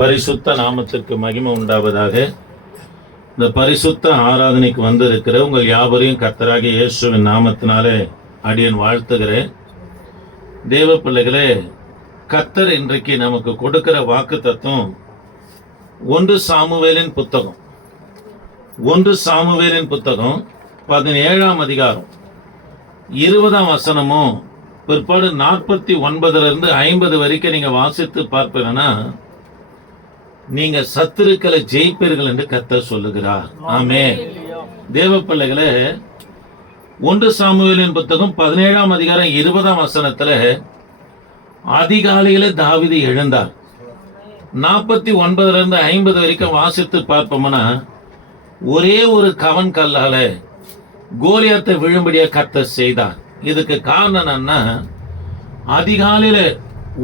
பரிசுத்த நாமத்திற்கு மகிமை உண்டாவதாக. இந்த பரிசுத்த ஆராதனைக்கு வந்திருக்கிற உங்கள் யாவரையும் கர்த்தராகிய இயேசுவின் நாமத்தினாலே அடியேன் வாழ்த்துகிறேன். தேவ பிள்ளைகளே, கர்த்தர் இன்றைக்கு நமக்கு கொடுக்கிற வாக்கு தத்துவம் 1 சாமுவேலின் புத்தகம் 17ஆம் அதிகாரம் 20ஆம் வசனமும் பிற்பாடு 49 50 வரைக்கும் நீங்க வாசித்து பார்ப்பீங்கன்னா நீங்க சத்துருக்களை ஜெயிப்பீர்கள் என்று கர்த்தர் சொல்லுகிறார். ஆமென். தேவ பிள்ளைகளே, 1 சாமுவேலின் புத்தகம் 17ஆம் அதிகாரம் 20ஆம் வசனத்துல அதிகாலையில தாவீது எழுந்தார். 49 50 வரைக்கும் வாசித்து பார்ப்போம்னா ஒரே ஒரு கவன் கல்லால கோலியாத்தை விழும்படியா கர்த்தர் செய்தார். இதுக்கு காரணம் என்னன்னா, அதிகாலையில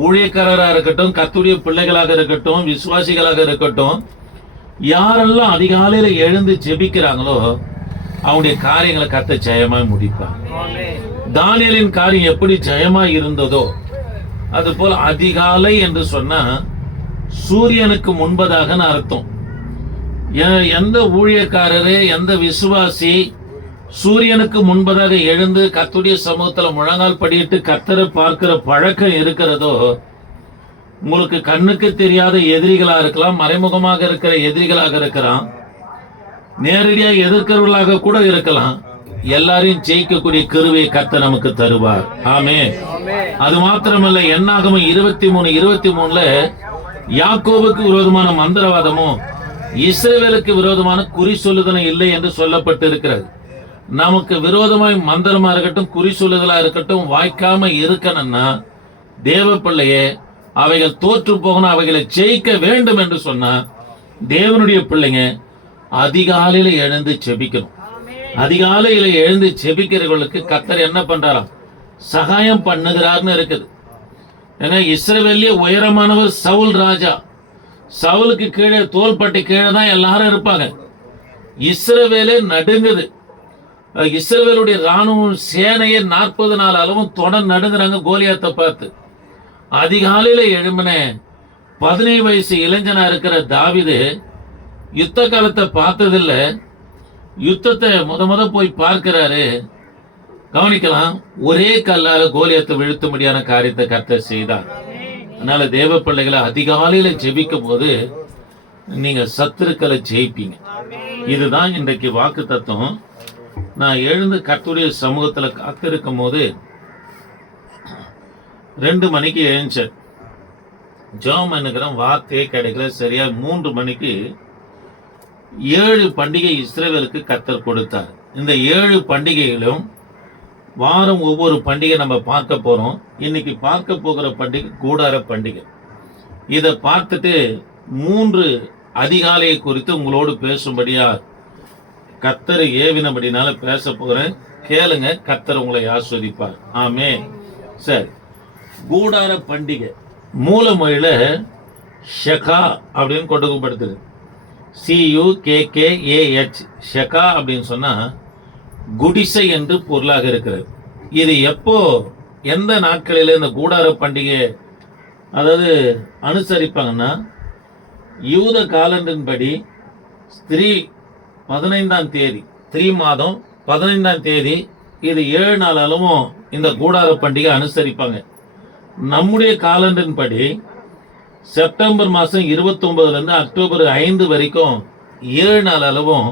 ஊழியக்காரராக இருக்கட்டும், கர்த்தருடைய பிள்ளைகளாக இருக்கட்டும், விசுவாசிகளாக இருக்கட்டும், யாரெல்லாம் அதிகாலையில எழுந்து ஜெபிக்கிறாங்களோ அவனுடைய காரியங்களை கர்த்தர் ஜெயமாய் முடிப்பார். தானியேலின் காரியம் எப்படி ஜெயமாய் இருந்ததோ அது போல அதிகாலை என்று சொன்னா சூரியனுக்கு முன்பதாக அர்த்தம். எந்த ஊழியக்காரரு, எந்த விசுவாசி சூரியனுக்கு முன்பதாக எழுந்து கர்த்தருடைய சமூகத்துல முழங்கால் படியிட்டு கர்த்தரை பார்க்கிற பழக்கம் இருக்கிறதோ, உங்களுக்கு கண்ணுக்கு தெரியாத எதிரிகளா இருக்கலாம், மறைமுகமாக இருக்கிற எதிரிகளாக இருக்கலாம், நேரடியாக எதிர்க்கிறவர்களாக கூட இருக்கலாம், எல்லாரையும் ஜெயிக்கக்கூடிய கிருபையை கர்த்தர் நமக்கு தருவார். ஆமென். அது மாத்திரமல்ல, என்னாகமம் 23:23 யாக்கோபுக்கு விரோதமான மந்திரவாதமும் இஸ்ரவேலுக்கு விரோதமான குறி சொல்லுதலும் இல்லை என்று சொல்லப்பட்டு இருக்கிறது. நமக்கு விரோதமாய் மந்திரமா இருக்கட்டும், குறி சொல்லுதலா இருக்கட்டும், வாய்க்காம இருக்கணும்னா தேவ பிள்ளையே அவைகள் தோற்று போகணும், அவைகளை ஜெயிக்க வேண்டும் என்று சொன்னா தேவனுடைய பிள்ளைங்க அதிகாலையில எழுந்து செபிக்கணும். அதிகாலையில எழுந்து செபிக்கிறவர்களுக்கு கர்த்தர் என்ன பண்றாராம்? சகாயம் பண்ணுகிறார்னு இருக்குது. ஏன்னா இஸ்ரவேலிலே உயரமானவர் சவுல் ராஜா. சவுலுக்கு கீழே தோள்பட்டை கீழே தான் எல்லாரும் இருப்பாங்க. இஸ்ரவேலே நடுங்குது. இஸ்ரவேலுடைய ராணுவம் சேனையை 40 நாள் அளவும் தொடர் நடுங்குறாங்க கோலியாத்தை பார்த்து. அதிகாலையில எழும்பின 17 வயசு இளைஞனா இருக்கிற தாவீது யுத்த காலத்தை பார்த்ததில்ல. யுத்தத்தை முத போய் பார்க்கிறாரு. கவனிக்கலாம், ஒரே கல்லால கோலியாத்தை வீழ்த்தும்படியான காரியத்தை கர்த்தர் செய்தார். அதனால தேவ பிள்ளைகளை அதிகாலையில ஜெபிக்கும் போது நீங்க சத்துருக்களை ஜெயிப்பீங்க. இதுதான் இன்றைக்கு வாக்கு தத்துவம். நான் எழுந்து கர்த்தருடைய சமூகத்துல காத்திருக்கும் போது 2 மணிக்கு எழுந்தேன். ஜெபம் பண்ணுகிறேன், வார்த்தையே கிடைக்கல. சரியா 3 மணிக்கு 7 பண்டிகை இஸ்ரவேலுக்கு கர்த்தர் கொடுத்தார். இந்த 7 பண்டிகைகளும் வாரம் ஒவ்வொரு பண்டிகை நம்ம பார்க்க போறோம். இன்னைக்கு பார்க்க போகிற பண்டிகை கூடார பண்டிகை. இதை பார்த்துட்டு 3 அதிகாலையை குறித்து உங்களோடு பேசும்படியா கர்த்தரை ஏவினபடினால பேச போகிறேன். கேளுங்க, கர்த்தர் உங்களை ஆஸ்வதிப்பார். ஆமென். சரி, கூடார பண்டிகை மூல மொழியில ஷெகா அப்படின்னு கொடுக்கப்படுது. CUKKAH ஷெகா அப்படின்னு சொன்னா குடிசை என்று பொருளாக இருக்கிறது. இது எப்போ, எந்த நாட்களில் இந்த கூடார பண்டிகை அதாவது அனுசரிப்பாங்கன்னா, யூத காலண்டரின்படி 15ஆம் தேதி 3 மாதம் 15ஆம் தேதி இது 7 நாள் அளவும் இந்த கூடார பண்டிகை அனுசரிப்பாங்க. நம்முடைய காலண்டரின்படி செப்டம்பர் மாதம் 29 அக்டோபர் 5 வரைக்கும் 7 நாள் அளவும்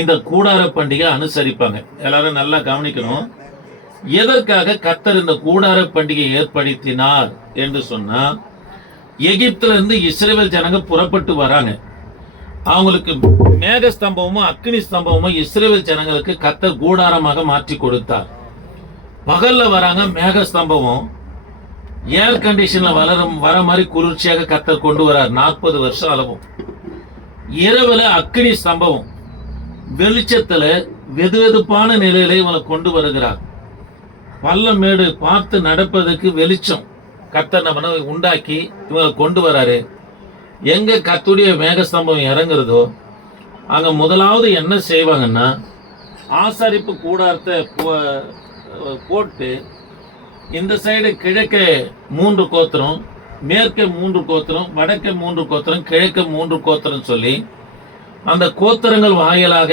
இந்த கூடார பண்டிகை அனுசரிப்பாங்க. எல்லாரும் நல்லா கவனிக்கணும். எதற்காக கர்த்தர் இந்த கூடார பண்டிகை ஏற்படுத்தினார் என்று சொன்னா, எகிப்துல இருந்து இஸ்ரவேல் ஜனங்க புறப்பட்டு வராங்க. அவங்களுக்கு மேக ஸ்தம்பமும் அக்னி ஸ்தம்பமும் இஸ்ரவேல் ஜனங்களுக்கு கர்த்தர் கூடாரமாக மாற்றி கொடுத்தார். பகல்ல வராங்க, மேக ஸ்தம்பமும் ஏர் கண்டிஷன்ல வர மாதிரி குளிர்ச்சியாக கர்த்தர் கொண்டு வரார் 40 வருஷம் அளவும். இரவுல அக்னி ஸ்தம்பமும் வெளிச்சத்துல வெதுவெதுப்பான நிலையில இவங்களை கொண்டு வருகிறார். பள்ளமேடு பார்த்து நடப்பதற்கு வெளிச்சம் கர்த்தர் நம்ம உண்டாக்கி இவங்களை கொண்டு வராரு. எங்க கர்த்தருடைய மேகஸ்தம்பம் இறங்குறதோ அங்க முதலாவது என்ன செய்வாங்கன்னா, ஆசாரிப்பு கூடாரத்தை போட்டு இந்த சைடு கிழக்கே 3 கோத்திரம், மேற்கே 3 கோத்திரம், வடக்கே 3 கோத்திரம், கிழக்கே 3 கோத்திரம் சொல்லி அந்த கோத்திரங்கள் வாயிலாக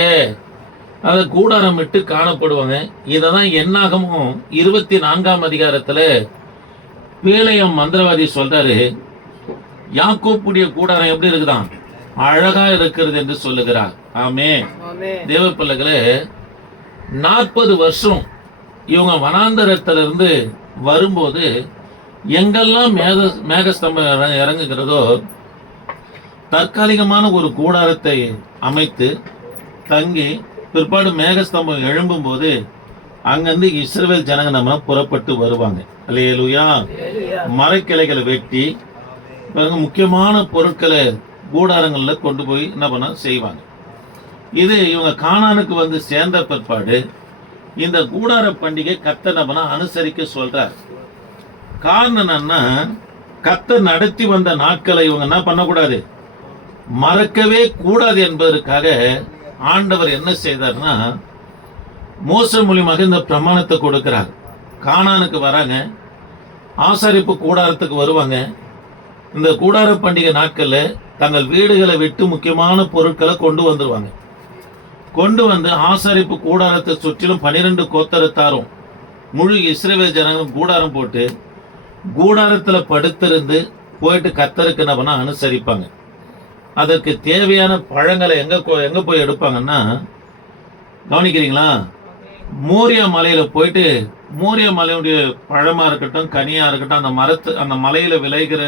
அதை கூடாரம் விட்டு காணப்படுவாங்க. இதை தான் என்னாகமும் 24ஆம் அதிகாரத்துல பேழையம் மந்திரவாதி சொல்றாரு, யாக்கோப்புடைய கூடாரம் எப்படி இருக்குதான், அழகா இருக்கிறது என்று சொல்லுகிறார். ஆமே. தேவ பிள்ளைகளே, 40 வருஷம் இவங்க வனாந்தரத்திலிருந்து வரும்போது எங்கெல்லாம் மேகஸ்தம்பம் இறங்குகிறதோ தற்காலிகமான ஒரு கூடாரத்தை அமைத்து தங்கி பிற்பாடு மேகஸ்தம்பம் எழும்பும் போது அங்கிருந்து இஸ்ரவேல் ஜனங்க நம்ம புறப்பட்டு வருவாங்க. அல்லேலூயா. மரக்கிளைகளை வெட்டி முக்கியமான பொருட்களை கூடாரங்கள்ல கொண்டு போய் என்ன பண்ண செய்வாங்க. இது இவங்க கானானுக்கு வந்து சேர்ந்த பிற்பாடு இந்த கூடார பண்டிகை கர்த்தர் என்ன பண்ண அனுசரிக்க சொல்றார். காரணம் என்னன்னா, கர்த்தர் நடத்தி வந்த நாட்களை இவங்க என்ன பண்ணக்கூடாது, மறக்கவே கூடாது என்பதற்காக ஆண்டவர் என்ன செய்தார்னா, மோசே மூலியமாக இந்த பிரமாணத்தை கொடுக்கிறார். கானானுக்கு வராங்க, ஆசாரிப்பு கூடாரத்துக்கு வருவாங்க. இந்த கூடார பண்டிகை நாட்கள்ல தங்கள் வீடுகளை விட்டு முக்கியமான பொருட்களை கொண்டு வந்துருவாங்க. கொண்டு வந்து ஆசாரிப்பு கூடாரத்தை சுற்றிலும் 12 கோத்திரத்தாரும் முழு இஸ்ரவேல் ஜனங்களும் கூடாரம் போட்டு கூடாரத்துல படுத்திருந்து போயிட்டு கர்த்தருக்கு என்ன பண்ண அனுசரிப்பாங்க. அதற்கு தேவையான பழங்களை எங்க போய் எடுப்பாங்கன்னா, கவனிக்கிறீங்களா, மோரியா மலையில போயிட்டு மோரியா மலையுடைய பழமா இருக்கட்டும், கனியா இருக்கட்டும், அந்த மலையில விளைகிற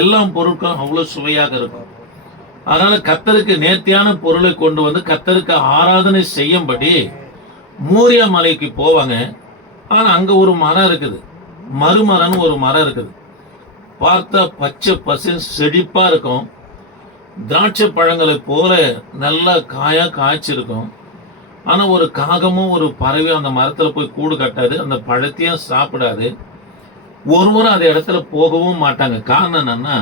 எல்லா பொருட்களும் அவ்வளவு சுவையாக இருக்கும். அதனால கர்த்தருக்கு நேர்த்தியான பொருளை கொண்டு வந்து கர்த்தருக்கு ஆராதனை செய்யும்படி மோரியா மலைக்கு போவாங்க. ஆனா அங்க ஒரு மரம் இருக்குது, மறுமரம்னு ஒரு மரம் இருக்குது. பார்த்தா பச்சை பசுன்னு செழிப்பா இருக்கும். திராட்சை பழங்களை போல நல்லா காயா காய்ச்சிருக்கும். ஆனா ஒரு காகமும் ஒரு பறவையும் அந்த மரத்துல போய் கூடு கட்டாது, அந்த பழத்தையும் சாப்பிடாது. ஒருவரும் அந்த இடத்துல போகவும் மாட்டாங்க. காரணம் என்னன்னா,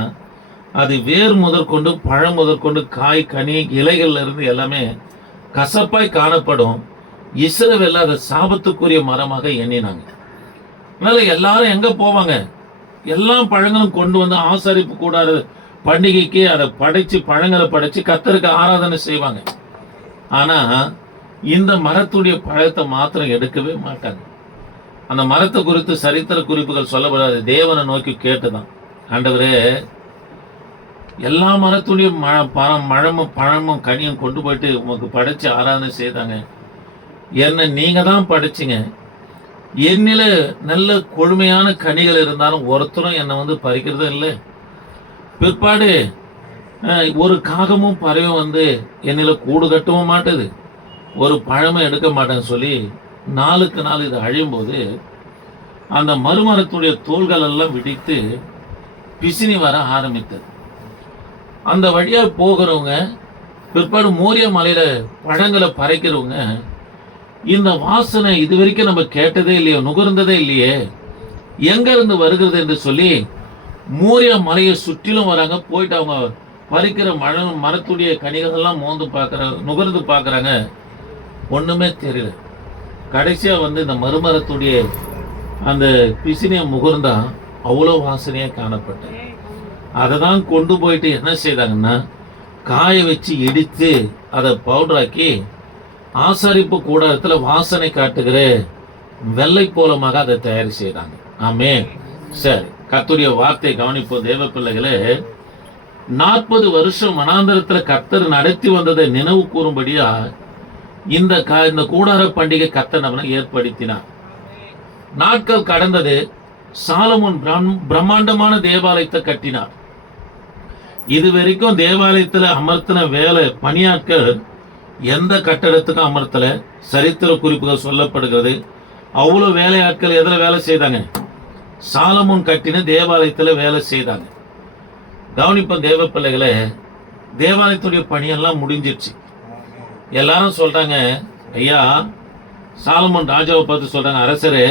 அது வேர் முதற்கொண்டு பழம் முதற்கொண்டு காய் கனி இலைகள்ல இருந்து எல்லாமே கசப்பாய் காணப்படும். இஸ்ரவேல்ல அதை சாபத்துக்குரிய மரமாக எண்ணினாங்க. அதனால எல்லாரும் எங்க போவாங்க, எல்லா பழங்களும் கொண்டு வந்து ஆசரிப்பு கூடாது பண்டிகைக்கு அதை படைச்சு பழங்களை படைச்சு கர்த்தருக்கு ஆராதனை செய்வாங்க. ஆனா இந்த மரத்துடைய பழத்தை மாத்திரம் எடுக்கவே மாட்டாங்க. அந்த மரத்தை குறித்து சரித்திர குறிப்புகள் சொல்லப்படாது. தேவனை நோக்கி கேட்டுதான், ஆண்டவரே எல்லா மரத்துடைய பழமும் கனியும் கொண்டு போயிட்டு உமக்கு படைச்சு ஆராதனை செய்தாங்க. என்ன நீங்க தான் படைச்சிங்க. என்னில நல்ல கொழுமையான கனிகள் இருந்தாலும் ஒருத்தரும் என்னை வந்து பறிக்கிறதும் இல்லை. பிற்பாடு ஒரு காகமும் பறவையும் வந்து என்னில கூடு கட்டவும் மாட்டுது, ஒரு பழமை எடுக்க மாட்டேன்னு சொல்லி நாளுக்கு நாள் இது அழியும் போது அந்த மறுமரத்துடைய தோள்கள் எல்லாம் விடித்து பிசினி வர ஆரம்பித்தது. அந்த வழியா போகிறவங்க பிற்பாடு மோரியா மலையில பழங்களை பறைக்கிறவங்க, இந்த வாசனை இது வரைக்கும் நம்ம கேட்டதே இல்லையோ, நுகர்ந்ததே இல்லையே, எங்க இருந்து வருகிறது என்று சொல்லி மோரியா மலையை சுற்றிலும் வராங்க. போயிட்டு அவங்க பறிக்கிற மரத்துடைய கனிகள் எல்லாம் மோந்து பார்க்கறாங்க, நுகர்ந்து பார்க்கறாங்க. ஒண்ணுமே தெரியல. கடைசியா வந்து இந்த மறுமரத்துடைய அந்த பிசினியை முகர்ந்தா அவ்வளோ வாசனையா காணப்பட்டது. அதை தான் கொண்டு போயிட்டு என்ன செய்தாங்கன்னா, காய வச்சு இடித்து அதை பவுடராக்கி ஆசாரிப்பு கூடாரத்துல வாசனை காட்டுகிற வெள்ளை போலமாக அதை தயார் செய்தாங்க. ஆமே. சரி, கர்த்தருடைய வார்த்தை கவனிப்போம் தேவ பிள்ளைகளே. 40 வருஷம் வனாந்தரத்துல கர்த்தர் நடத்தி வந்ததை நினைவு கூறும்படியா இந்த கூடார பண்டிகை கர்த்தர் நம்மளை ஏற்படுத்தினார். நாட்கள் கடந்தது. சாலமோன் பிரம்மாண்டமான தேவாலயத்தை கட்டினார். இது வரைக்கும் தேவாலயத்துல அமர்த்தின வேலை பணியாட்கள் எந்த கட்டடத்துக்கும் அமர்த்தல. சரித்திர குறிப்புகள் சொல்லப்படுகிறது. அவ்வளவு வேலையாட்கள் எதுல வேலை செய்தாங்க, சாலமோன் கட்டின தேவாலயத்துல வேலை செய்தாங்க. கவனிப்போம் தேவ பிள்ளைகளே, தேவாலயத்துடைய பணியெல்லாம் முடிஞ்சிருச்சு. எல்லாரும் சொல்றாங்க, ஐயா சாலமோன் ராஜாவை பார்த்து சொல்றாங்க, அரசரே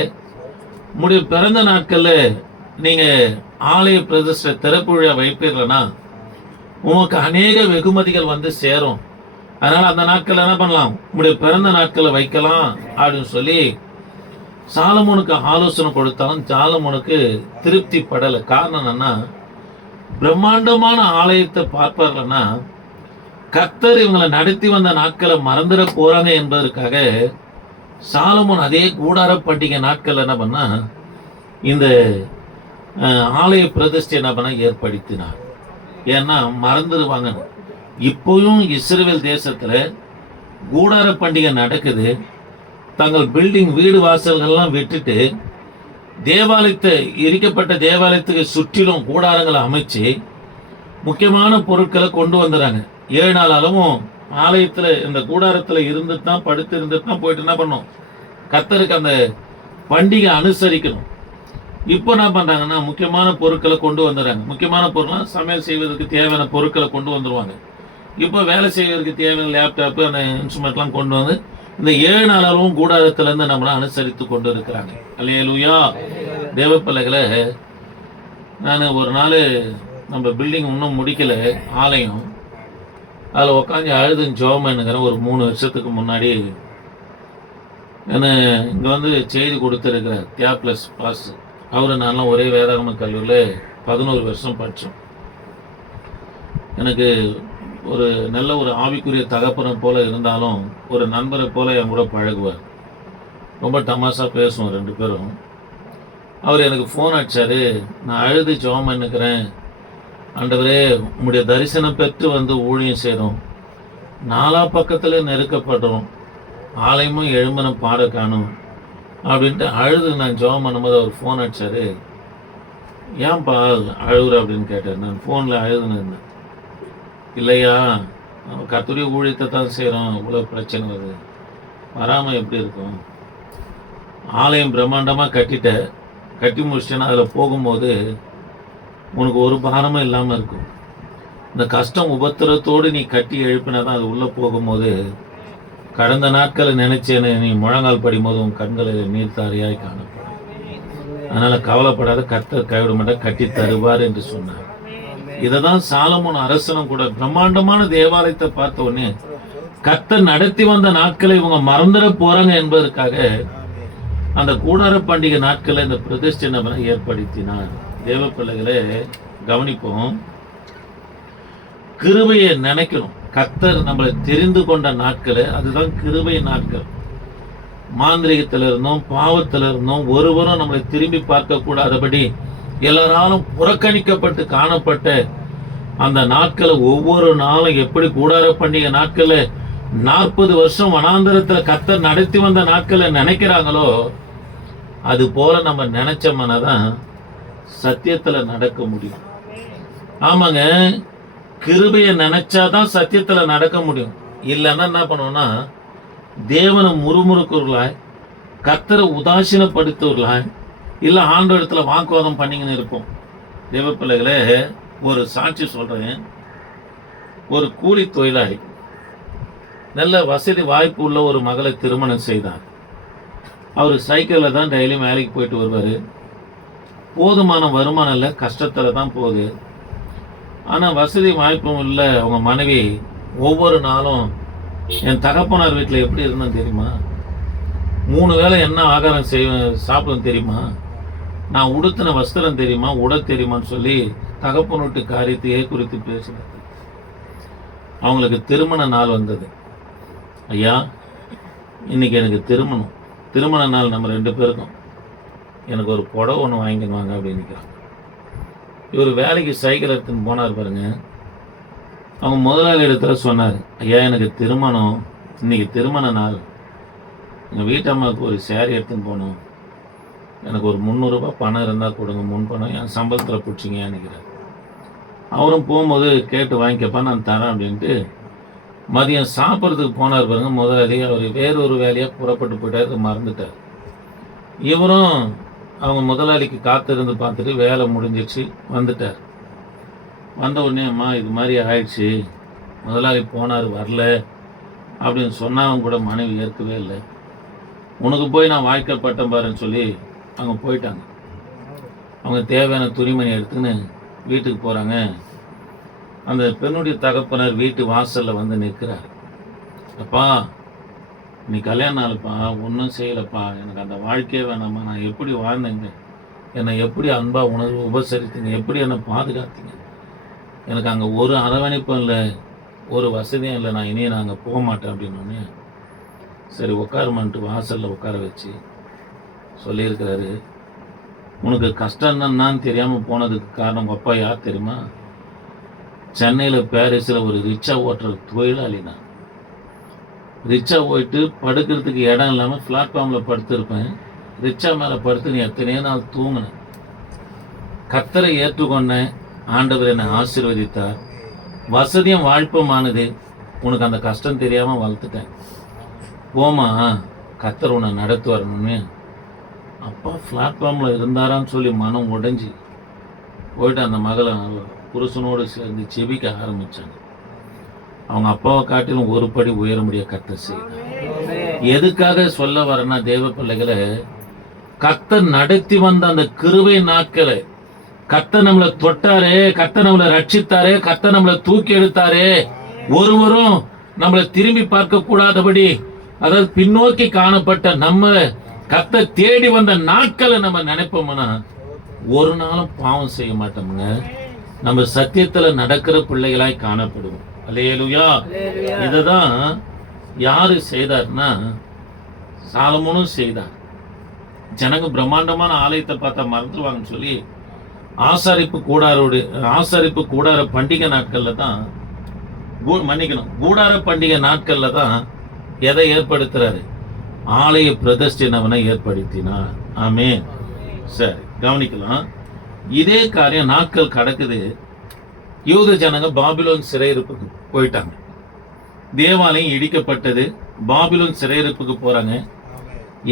உங்களுடைய பிறந்த நாட்கள்ல நீங்க ஆலய பிரதிஷ்டை திறப்பு விழா வைப்பீர்கள்னா உமக்கு அநேக வெகுமதிகள் வந்து சேரும். அதனால அந்த நாட்கள் என்ன பண்ணலாம், உங்களுடைய பிறந்த நாட்களை வைக்கலாம் அப்படின்னு சொல்லி சாலமோனுக்கு ஆலோசனை கொடுத்தாலும் சாலமோனுக்கு திருப்தி படலை. காரணம் என்னன்னா, பிரம்மாண்டமான ஆலயத்தை பார்ப்பார்கள்னா கர்த்தர் இவங்களை நடத்தி வந்த நாட்களை மறந்துட போறாங்க என்பதற்காக சாலமோன் அதே கூடார பண்டிகை நாட்கள் என்ன பண்ணா இந்த ஆலய பிரதிஷ்டை என்ன பண்ண ஏற்படுத்தினார். ஏன்னா மறந்துடுவாங்க. இப்போயும் இஸ்ரவேல் தேசத்துல கூடார பண்டிகை நடக்குது. தங்கள் பில்டிங் வீடு வாசல்கள்லாம் விட்டுட்டு தேவாலயத்தை எரிக்கப்பட்ட தேவாலயத்துக்கு சுற்றிலும் கூடாரங்களை அமைச்சு முக்கியமான பொருட்களை கொண்டு வந்துடுறாங்க. 7 நாள் அளவும் ஆலயத்துல இந்த கூடாரத்துல இருந்துட்டு தான் படுத்து இருந்துட்டு தான் போயிட்டு என்ன பண்ணும், கர்த்தருக்கு அந்த பண்டிகை அனுசரிக்கணும். இப்போ என்ன பண்றாங்கன்னா முக்கியமான பொருட்களை கொண்டு வந்துடுறாங்க. முக்கியமான பொருள்லாம் சமையல் செய்வதற்கு தேவையான பொருட்களை கொண்டு வந்துருவாங்க. இப்போ வேலை செய்வதற்கு தேவையான லேப்டாப்பு அந்த இன்ஸ்ட்ருமெண்ட்லாம் கொண்டு வந்து இந்த 7 நாள் அளவும் கூடாரத்திலேருந்து நம்மளை அனுசரித்து கொண்டு இருக்கிறாங்க. அல்லேலூயா. தேவ பிள்ளைகளை, நான் ஒரு நாள் நம்ம பில்டிங் இன்னும் முடிக்கல ஆலயம், அதில் உட்காந்து அழுதுன்னு ஜோமனுங்கிறேன். ஒரு 3 வருஷத்துக்கு முன்னாடி என்ன இங்கே வந்து செய்தி கொடுத்துருக்கிறார் தியாப்ளஸ் பாஸ். அவரு நான்லாம் ஒரே வேதாகம கல்லூரியில் 11 வருஷம் படித்தோம். எனக்கு ஒரு நல்ல ஒரு ஆவிக்குரிய தகப்பனை போல இருந்தாலும் ஒரு நண்பரை போல என் கூட பழகுவார். ரொம்ப தமாஷா பேசுவோம் 2 பேரும். அவர் எனக்கு ஃபோன் அடிச்சாரு. நான் அழுது ஜெபம் பண்ணுக்கிறேன், ஆண்டவரே உம்முடைய தரிசனம் பெற்று வந்து ஊழியம் செய்கிறோம், 4 பக்கத்தில் நெருக்கப்படுறோம், ஆலயமும் எழுமனம் பாட காணும் அப்படின்ட்டு அழுது நான் ஜெபம் பண்ணும்போது அவர் ஃபோன் அடிச்சாரு. ஏன்பா அழுகுற அப்படின்னு கேட்டார். நான் ஃபோனில் அழுதுன்னு இருந்தேன். இல்லையா, கர்த்தருடைய ஊழியத்தை தான் செய்கிறோம், இவ்வளோ பிரச்சனை வருது, வராமல் எப்படி இருக்கும்? ஆலயம் பிரம்மாண்டமாக கட்டி முடிச்சிட்டேன்னா அதில் போகும்போது உனக்கு ஒரு பாரமும் இல்லாமல் இருக்கும். இந்த கஷ்டம் உபத்திரத்தோடு நீ கட்டி எழுப்பினா தான் அது உள்ளே போகும்போது கடந்த நாட்களை நினைச்சேன்னு நீ முழங்கால் படிக்கும்போது உன் கண்களில் நீர்த்தாரியாய் காணப்படும். அதனால் கவலைப்படாத, கர்த்தர் கைவிட மாட்டார், கட்டி தருவார் என்று சொன்னார். இதை தான் சாலமோன் அரசனும் கூட பிரம்மாண்டமான தேவாலயத்தை பார்த்த உடனே கர்த்தர் நடத்தி வந்த நாட்களை இவங்க மறந்துட போறாங்க என்பதற்காக அந்த கூடார பண்டிகை நாட்களை இந்த பிரதிஷ்டை ஏற்படுத்தினார். தேவ பிள்ளைகளே கவனிப்போம். கிருபையை நினைக்கணும். கர்த்தர் நம்மளை தெரிந்து கொண்ட நாட்கள், அதுதான் கிருபை நாட்கள். மாந்திரிகத்தில் இருந்தோம், பாவத்தில் இருந்தோம், ஒருவரும் நம்மளை திரும்பி பார்க்க கூடாதபடி எல்லாராலும் புறக்கணிக்கப்பட்டு காணப்பட்ட அந்த நாட்களை ஒவ்வொரு நாளும் எப்படி கூடார பண்டிகை நாட்களை 40 வருஷம் வனாந்தரத்தில் கர்த்தர் நடத்தி வந்த நாட்களை நினைக்கிறாங்களோ அது போல நம்ம நினைச்சோம்னா தான் சத்தியத்தில் நடக்க முடியும். ஆமாங்க, கிருபையை நினைச்சாதான் சத்தியத்தில் நடக்க முடியும். இல்லைன்னா என்ன பண்ணுவோம்னா தேவனை முறுமுறுக்குவர்களாய், கர்த்தரை உதாசீனப்படுத்துவர்களாய், இல்லை ஆண்டு இடத்துல வாக்குவாதம் பண்ணிங்கன்னு இருக்கும். தேவ பிள்ளைகளே, ஒரு சாட்சி சொல்கிறேன். ஒரு கூலி தொழிலாளி நல்ல வசதி வாய்ப்பு உள்ள ஒரு மகளை திருமணம் செய்தார். அவர் சைக்கிளில் தான் டெய்லியும் வேலைக்கு போயிட்டு வருவார். போதுமான வருமானம் இல்லை, கஷ்டத்தில் தான் போகுது. ஆனால் வசதி வாய்ப்பும் இல்லை. அவங்க மனைவி ஒவ்வொரு நாளும், என் தகப்பனார் வீட்டில் எப்படி இருந்தேன்னு தெரியுமா, 3 வேளை என்ன ஆகாரம் சாப்பிடும் தெரியுமா, நான் உடுத்தின வஸ்திரம் தெரியுமா, உட தெரியுமான்னு சொல்லி தகப்பன் வீட்டு காரியத்தையே குறித்து பேசுகிறது. அவங்களுக்கு திருமண நாள் வந்தது. ஐயா, இன்னைக்கு எனக்கு திருமண நாள், நம்ம 2 பேருக்கும் எனக்கு ஒரு புடவை ஒன்று வாங்கின்னு வாங்க அப்படின்னு நிற்கிறாங்க. இவர் வேலைக்கு சைக்கிள் எடுத்துன்னு போனார் பாருங்க. அவங்க முதலாளி இடத்துல சொன்னார், ஐயா எனக்கு திருமணம், இன்னைக்கு திருமண நாள், எங்கள் வீட்டம்மாவுக்கு ஒரு சேரீ எடுத்துன்னு போகணும், எனக்கு ஒரு 300 ரூபாய் பணம் இருந்தால் கொடுங்க, முன்பணம் என் சம்பளத்தில் பிடிச்சிங்க நினைக்கிறார். அவரும் போகும்போது கேட்டு வாங்கிக்கப்பா நான் தரேன் அப்படின்ட்டு மதியம் சாப்பிட்றதுக்கு போனார் பாருங்க முதலாளி. அவர் வேறொரு வேலையாக புறப்பட்டு போயிட்டார், மறந்துட்டார். இவரும் அவங்க முதலாளிக்கு காத்திருந்து பார்த்துட்டு வேலை முடிஞ்சிடுச்சு வந்துட்டார். வந்த உடனே, அம்மா இது மாதிரி ஆயிடுச்சு, முதலாளி போனார் வரல அப்படின்னு சொன்னாலும் கூட மனைவி ஏற்கவே இல்லை. உனக்கு போய் நான் வாய்க்கப்பட்டேன் பாருன்னு சொல்லி அவங்க போயிட்டாங்க. அவங்க தேவையான துணிமணி எடுத்துன்னு வீட்டுக்கு போகிறாங்க. அந்த பெண்ணுடைய தகப்பனர் வீட்டு வாசலில் வந்து நிற்கிறார். அப்பா நீ கல்யாண நாளுப்பா, ஒன்றும் செய்யலைப்பா, எனக்கு அந்த வாழ்க்கையே வேணாம்மா, நான் எப்படி வாழ்ந்தேங்க, என்னை எப்படி அன்பாக உணர்வு உபசரித்தீங்க, எப்படி என்னை பாதுகாத்தீங்க, எனக்கு அங்கே ஒரு அரவணைப்பும் இல்லை, ஒரு வசதியும் இல்லை, நான் இனியும் நான் அங்கே போக மாட்டேன் அப்படின்னோடனே, சரி உட்காருமான்ட்டு வாசலில் உட்கார வச்சு சொல்லியிருக்கிறாரு, உனக்கு கஷ்டம் என்னன்னு தெரியாமல் போனதுக்கு காரணம் உங்கள் அப்பா யார் தெரியுமா? சென்னையில் பாரிஸில் ஒரு ரிக்ஷா ஓட்டுற தொழிலாளி தான். ரிக்ஷா போயிட்டு படுக்கிறதுக்கு இடம் இல்லாமல் பிளாட்ஃபார்மில் படுத்திருப்பேன். ரிக்ஷா மேலே படுத்து நீ எத்தனையோ நாள் தூங்கினேன். கர்த்தரை ஏற்றுக்கொண்டேன், ஆண்டவர் என்னை ஆசீர்வதித்தார், வசதியும் வாழ்ப்புமானது, உனக்கு அந்த கஷ்டம் தெரியாமல் வளர்த்துட்டேன், போமா கர்த்தர் உன்னை நடத்துவார்னு. அப்பா பிளாட்ஃபார்மில் இருந்தாரான்னு சொல்லி மனம் உடைஞ்சி போயிட்டு அந்த மகளை புருஷனோடு சேர்ந்து செபிக்க ஆரம்பித்தாங்க. அவங்க அப்பாவை காட்டிலும் ஒரு படி உயர முடிய கர்த்தர் செய்தார். எதுக்காக சொல்ல வரேன்னா, தேவ பிள்ளைகளை, கர்த்தர் நடத்தி வந்த அந்த கிருபை நாட்களை, கர்த்தர் நம்மளை தொட்டாரே, கர்த்தர் நம்மளை ரட்சித்தாரே, கர்த்தர் நம்மளை தூக்கி எடுத்தாரே, ஒருவரும் நம்மளை திரும்பி பார்க்க கூடாதபடி, அதாவது பின்னோக்கி காணப்பட்ட நம்ம கர்த்தர் தேடி வந்த நாட்களை நம்ம நினைப்போம்னா ஒரு நாளும் பாவம் செய்ய மாட்டோம்ங்க. நம்ம சத்தியத்துல நடக்கிற பிள்ளைகளாய் காணப்படுவோம். அல்லேலூயா. இதுதான் யாரு செய்தார்னா, சாலமோனும் செய்தார். ஜனங்க பிரம்மாண்டமான ஆலயத்தை பார்த்தா மறந்துடுவாங்கன்னு சொல்லி ஆசாரிப்பு கூடார பண்டிகை நாட்கள்ல தான், கூடார பண்டிகை நாட்கள்ல தான் எதை ஏற்படுத்துறாரு? ஆலய பிரதிஷ்டை ஏற்படுத்தினார். ஆமென். சரி, கவனிக்கலாம். இதே காரியம் நாட்கள் கடக்குது. யூத ஜனங்க பாபிலோன் சிறையிருப்புக்கு போயிட்டாங்க. தேவாலயம் இடிக்கப்பட்டது. பாபிலோன் சிறையிருப்புக்கு போறாங்க.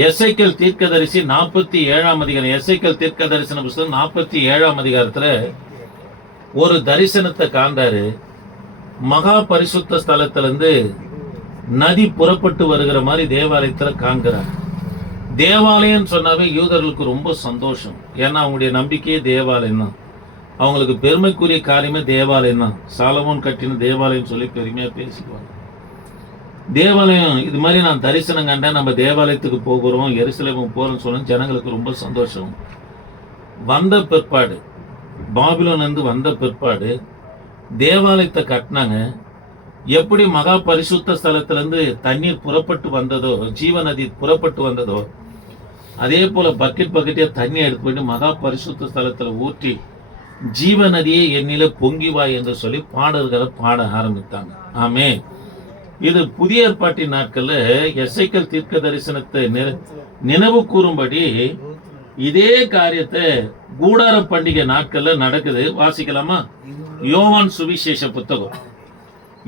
எசேக்கியேல் தீர்க்கதரிசி 47ஆம் அதிகாரம், எசேக்கியேல் தீர்க்க தரிசன புத்தகம் 47ஆம் அதிகாரத்துல ஒரு தரிசனத்தை காண்றாரு. மகா பரிசுத்த ஸ்தலத்திலிருந்து நதி புறப்பட்டு வருகிற மாதிரி தேவாலயத்துல காண்கிறார். தேவாலயம் சொன்னாவே யூதர்களுக்கு ரொம்ப சந்தோஷம். ஏன்னா அவங்களுடைய நம்பிக்கையே தேவாலயம் தான். அவங்களுக்கு பெருமைக்குரிய காரியமே தேவாலயம் தான். சாலமோன் கட்டின தேவாலயம் சொல்லி பெருமையா பேசிக்குவாங்க. தேவாலயம் இது மாதிரி நான் தரிசனம் கண்டேன், நம்ம தேவாலயத்துக்கு போகிறோம், எருசலேமுக்கு போறோம்னு சொன்ன ஜனங்களுக்கு ரொம்ப சந்தோஷம். வந்த பிற்பாடு, பாபிலோன்ல இருந்து வந்த பிற்பாடு தேவாலயத்தை கட்டினாங்க. எப்படி மகா பரிசுத்த ஸ்தலத்திலிருந்து தண்ணீர் புறப்பட்டு வந்ததோ, ஜீவ நதி புறப்பட்டு வந்ததோ, அதே போல பக்கெட்டியா தண்ணி எடுத்து போயிட்டு மகா பரிசுத்த ஸ்தலத்துல ஊற்றி ஜீவ நதியே என்னில பொங்கி வா என்று சொல்லி பாடல்களை பாட ஆரம்பித்தாங்க. ஆமே. இது புதிய ஏற்பாட்டின் நாட்கள்ல எசேக்கியேல் தீர்க்க தரிசனத்தை நினைவு கூறும்படி இதே காரியத்தை கூடார பண்டிகை நாட்கள்ல நடக்குது. வாசிக்கலாமா? யோவான் சுவிசேஷ புத்தகம்,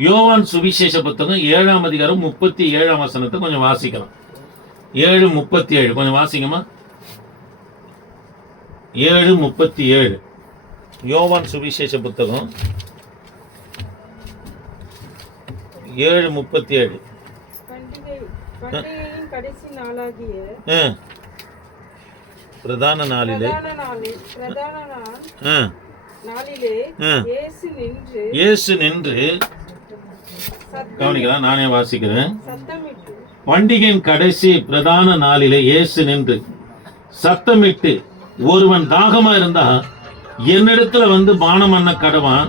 யோவான் சுவிசேஷ புத்தகம் 7ஆம் அதிகாரம் 37ஆம் வசனத்தை கொஞ்சம் வாசிக்கலாம். 7:37 கொஞ்சம் வாசிங்கம்மா. 7:37 யோவான் சுவிசேஷ புத்தகம் 7:37. கடைசி நாளாகிய பிரதான நாளிலே இயேசு நின்று, கவனிக்கலாம், நானே வாசிக்கிறேன். பண்டிகையின் கடைசி பிரதான நாளிலே இயேசு நின்று சத்தமிட்டு, ஒருவன் தாகமா இருந்தா என்னிடத்துல வந்து பானம் பண்ண கடவான்,